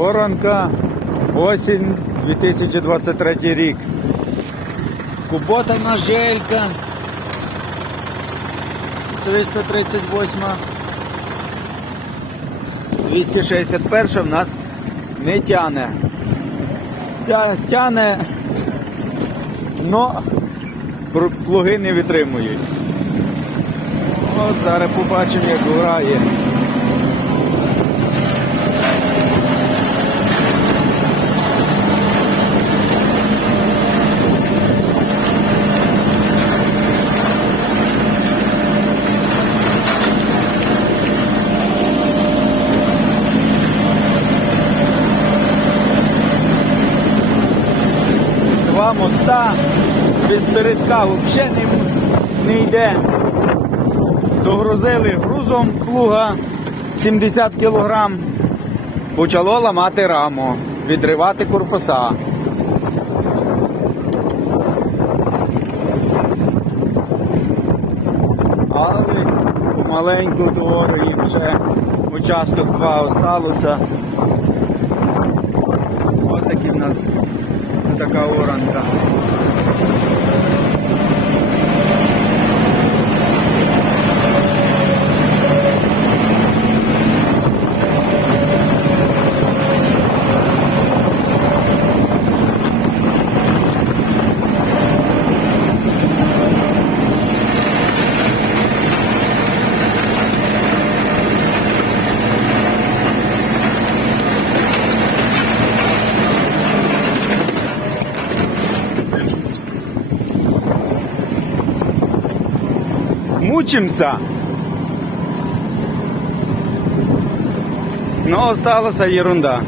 Оранка, осінь 2023 рік. Куботана желька. 338. 261 в нас не тяне. Ця тяне, но плуги не витримують. От зараз побачимо, як грає. Два моста без передка взагалі не, не йде. Догрузили грузом плуга 70 кг. Почало ламати раму, відривати корпуса. Але помаленьку до гори їм ще участок два осталося. Ось такі в нас takaa uuranta. Мучимся. Но осталася ерунда.